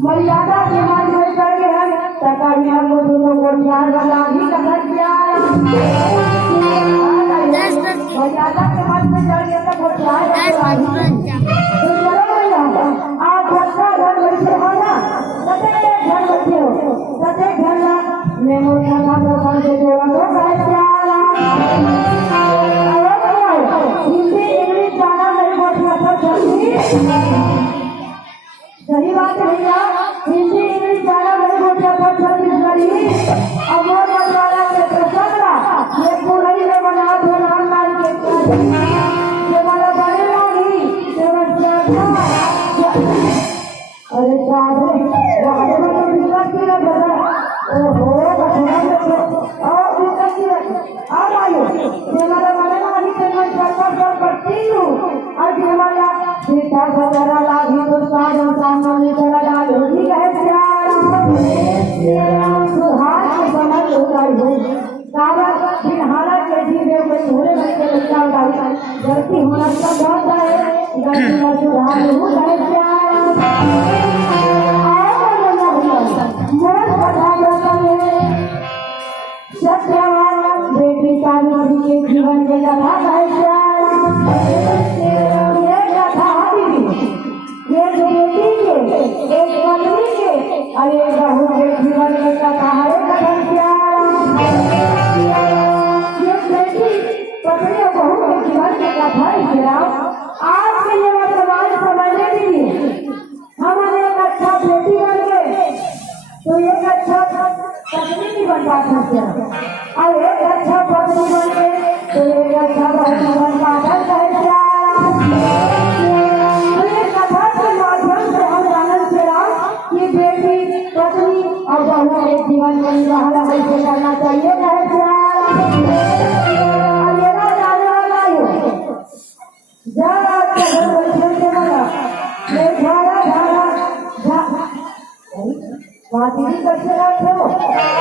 मर्यादा के मान में करके है सरकारी हम दोनों को ध्यान वाला ही करना किया मर्यादा के मान में करके तक वो आप बच्चा घर बच्चे हो ना सते घर बच्चे हो सते घर ना मैं मोटा ना कर दे जो हिंदी इंग्लिश जाना नहीं बोलना सब सही बात है भैया हिंदी इंग्लिश जाना नहीं बोलता था सर्विस करी अब वो वाला के प्रसंगा ये पूरा ही में बना दो नाम नाम के ये वाला बड़े वाली ये बच्चा अरे साहब वाले में विश्वास किया दादा ओहो बचना और विश्वास किया अब आयो ये वाला बड़े वाली के मैं सरकार करती हूँ और ये वाला बेटा सदरा लागी तो सारा सामने चला डालो ठीक है सुहाग के समझ हो गई है सारा फिलहाल के जीवे में थोड़े बच्चे बच्चा उठाई गलती होना सब बहुत है गलती का सुधार हो गए मोर बता सत्यवान बेटी का के जीवन के कथा है अरे बहू के जीवन में कथा है कथन क्या ये बेटी पत्नी और बहू के जीवन में कथा है क्या आज के लिए वर्तमान समझने के लिए हमारे एक अच्छा बेटी बन गए तो एक अच्छा पत्नी भी बन पाता है और एक अच्छा पत्नी बन गए तो एक अच्छा बहू बन पाता है और बहू के जीवन में रहना कैसे करना चाहिए बात ही कैसे रखो